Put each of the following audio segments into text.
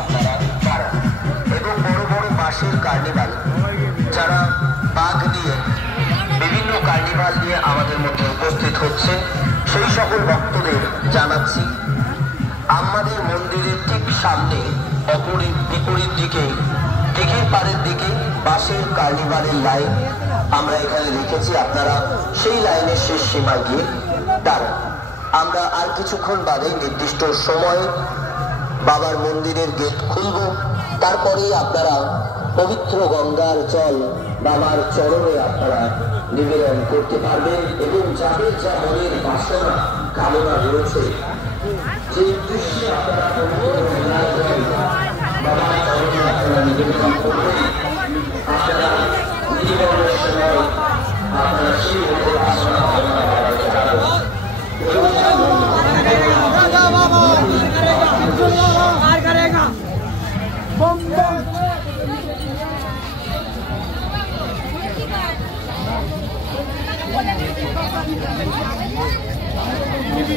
আপনারা তারা এবং বড় বড় বাঁশের কার্নিভাল যারা বাঘ নিয়ে বিভিন্ন কার্নিভাল নিয়ে আমাদের মধ্যে উপস্থিত হচ্ছে সেই সকল ভক্তদের জানাচ্ছি আমাদের মন্দিরের ঠিক সামনে বিপরীত দিকে দিঘির পাড়ের দিকে বাঁশের কার্নিভালের লাইন আমরা এখানে রেখেছি। আপনারা সেই লাইনের শেষ সীমায় গিয়ে দাঁড়ান। আমরা আর কিছুক্ষণ বাদে নির্দিষ্ট সময়ে বাবার মন্দিরের গেট খুলব। তারপরেই আপনারা পবিত্র গঙ্গার জল বাবার চরণে আপনারা নিবেদন করতে পারবেন এবং যাদের যা মনের বাসনা কামনা রয়েছে যে উদ্দেশ্যে আপনারা বাবার চরণে আপনারা নিবেদন করবেন, আপনারা নিবেদনের সময় আপনারা সেই মনের বাসনা কামনা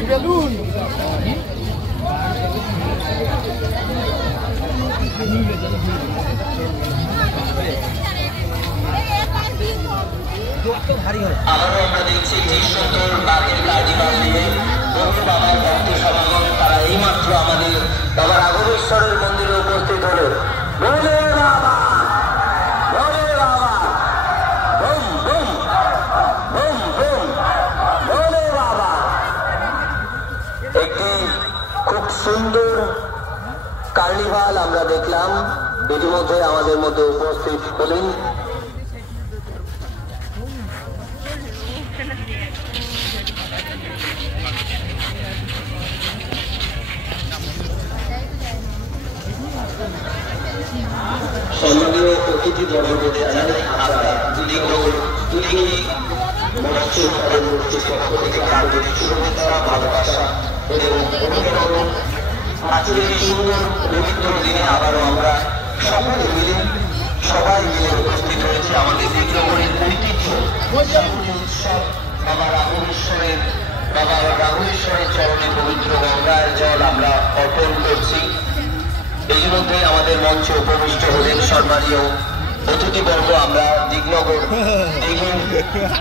বেলুন আবারও আমরা দেখছি যে সুন্দর বাঘের কার্নিভাল নিয়ে বহু বাবার ভক্ত সমাগম তারা এইমাত্র আমাদের বাবার আগমেশ্বরের মন্দিরে উপস্থিত হলো। বলে বাবা, বলে বাবা, বুম বুম বুম বুম, বলে বাবা। একটি খুব সুন্দর কার্নিভাল আমরা দেখলাম, ইতিমধ্যে আমাদের মধ্যে উপস্থিত হলেন সম্মানীয় অতিথি বর্গদের জানাই আপনারা শুভেচ্ছা, ভালোবাসা এবং অভিনন্দন। আজকের এই সুন্দর পবিত্র দিনে আবারও আমরা সবাই মিলে উপস্থিত হয়েছে আমাদের বিদ্রোহের ঐতিহ্য উৎসব বাবার রাঘবেশ্বরের চরণে পবিত্র গঙ্গার জল আমরা অর্পণ করছি। এই মধ্যে আমাদের মঞ্চে উপবিষ্ট হলেন সম্মানীয় অতিথিবর্গ। আমরা দিগনগর দিঘির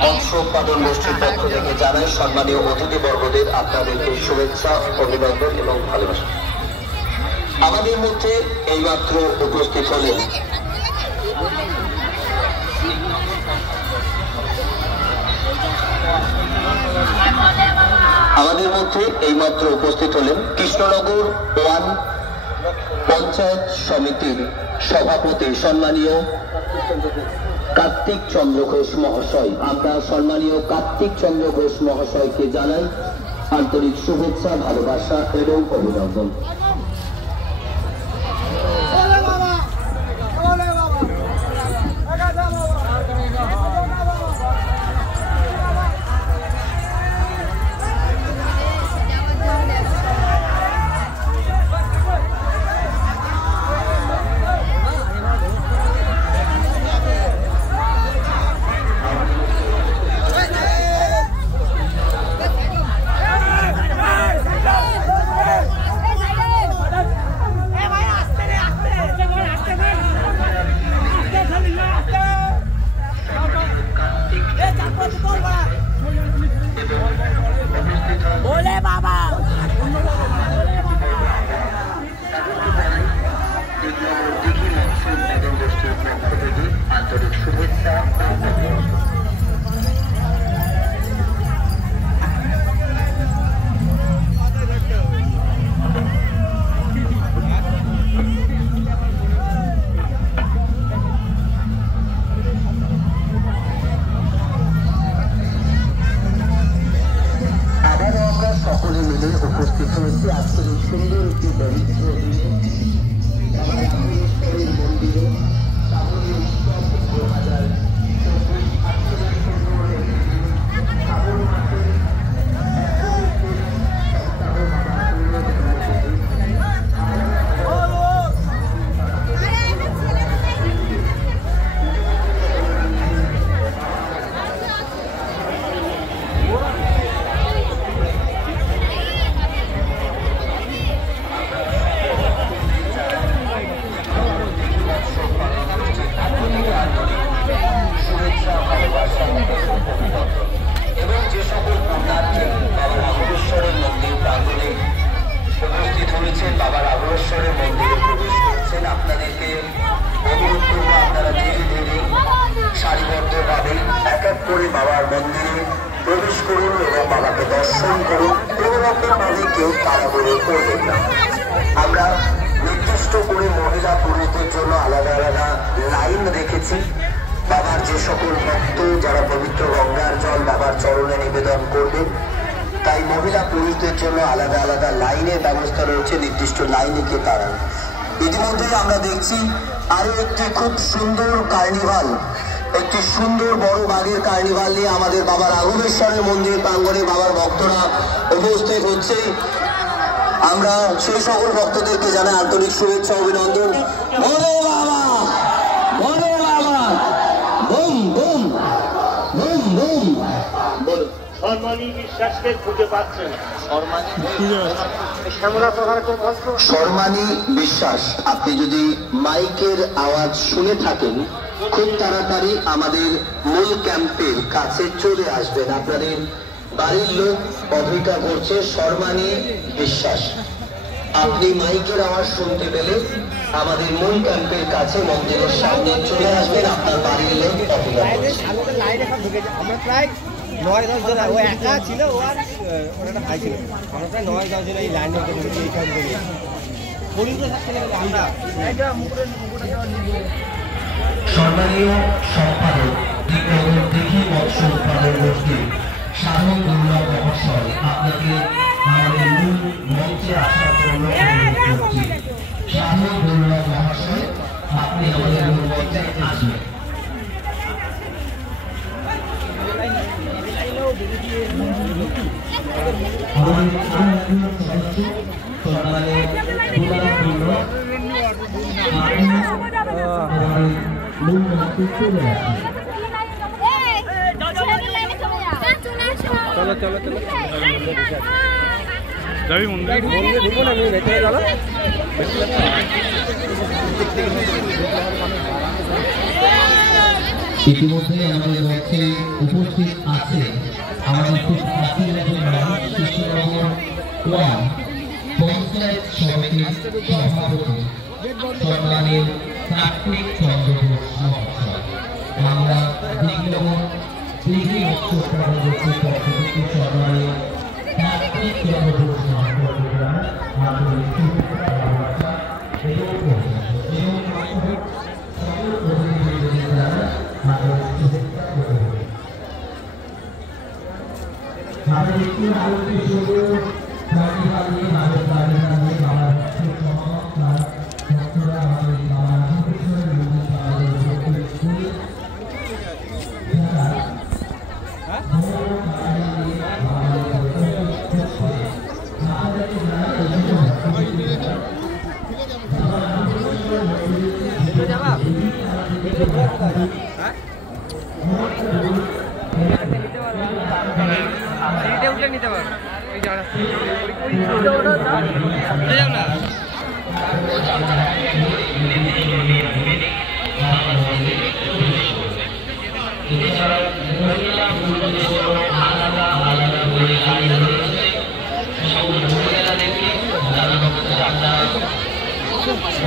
অংশ উৎপাদন গোষ্ঠীর পক্ষ থেকে জানাই সম্মানীয় অতিথিবর্গদের আপনাদেরকে শুভেচ্ছা, অভিনন্দন এবং ভালোবাসা। আমাদের মধ্যে এইমাত্র উপস্থিত হলেন কৃষ্ণনগর 1 পঞ্চায়েত সমিতির সভাপতি সম্মানীয় কার্তিক চন্দ্র ঘোষ মহাশয়। আমরা সম্মানীয় কার্তিক চন্দ্র ঘোষ মহাশয়কে জানাই আন্তরিক শুভেচ্ছা, ভালোবাসা এবং অভিনন্দন। করে বাবার মন্দিরে প্রবেশ করুন এবং বাবাকে দর্শন করুন। কোনো রকম ভাবে কেউ তাড়াহুড়ো করবেন না। আমরা নির্দিষ্ট করে মহিলা পুরুষদের জন্য আলাদা আলাদা লাইন রেখেছি। বাবার যে সকল ভক্ত যারা পবিত্র গঙ্গার জল বাবার চরণে নিবেদন করবেন, তাই মহিলা পুরুষদের জন্য আলাদা আলাদা লাইনের ব্যবস্থা রয়েছে, নির্দিষ্ট লাইনে কে তাড়ান। ইতিমধ্যে আমরা দেখছি আরো একটি খুব সুন্দর কার্নিভাল, একটি সুন্দর বড় বাঘের কার্নিভাল নিয়ে আমাদের বাবার রাঘবেশ্বরের মন্দির প্রাঙ্গণে বাবার ভক্তরা উপস্থিত হচ্ছে। আমরা সেই সকল ভক্তদেরকে জানাই আন্তরিক শুভেচ্ছা অভিনন্দন। বলে বাবা, বলে বাবা, বুম বুম বুম বুম। বলো সম্মানী বিশ্বাসকে খুঁজে পাচ্ছেন। শর্মানী বিশ্বাস, আপনি যদি মাইকের আওয়াজ শুনে থাকেন খুব তাড়াতাড়ি আমাদের মূল ক্যাম্পের কাছে চলে আসবেন। আপনাদের বাড়ির লোক অপেক্ষা করছে। শর্মানী বিশ্বাস, আপনি মাইকের আওয়াজ শুনতে পেলে আমাদের মূল ক্যাম্পের কাছে মন্দিরের সামনে চলে আসবেন। আপনার বাড়ির লোক অপেক্ষা করছে। আমরা প্রায় 9-10 জন, ও একা ছিল, ও আর ওর একটা ভাই ছিল। আমরা প্রায় 9-10 জন এই লাইনে ঢুকেছি এই ক্যাম্পে। আমরা সম্মানীয় সম্পাদক দেখি মৎস্য উৎপাদন গোষ্ঠী সাধন দুর্লভ মহাশয়, আপনাকে আমাদের মূল মঞ্চে আসার জন্য অনুরোধ করছি। সাধন দুর্লভ মহাশয়, আপনি আমাদের মূল মঞ্চে আসবেন। চলো চলো চলো যাবি মন্দিরে ঢুকবো না, ভেতরে চলো। ইতিমধ্যে আমাদের মধ্যে উপস্থিত আছে আমাদের খুব কাছের পঞ্চায়েত সমিতির সভাপতি সম্মানীয় কার্তিক চন্দ্র ঘোষ মহাশয়। আমরা দিঘি উৎসব পদ্ধতি সম্মানীয় কার্তিক চন্দ্র ঘোষ নিতে পারো না।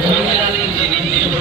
মহিলাদের যে নির্দিষ্ট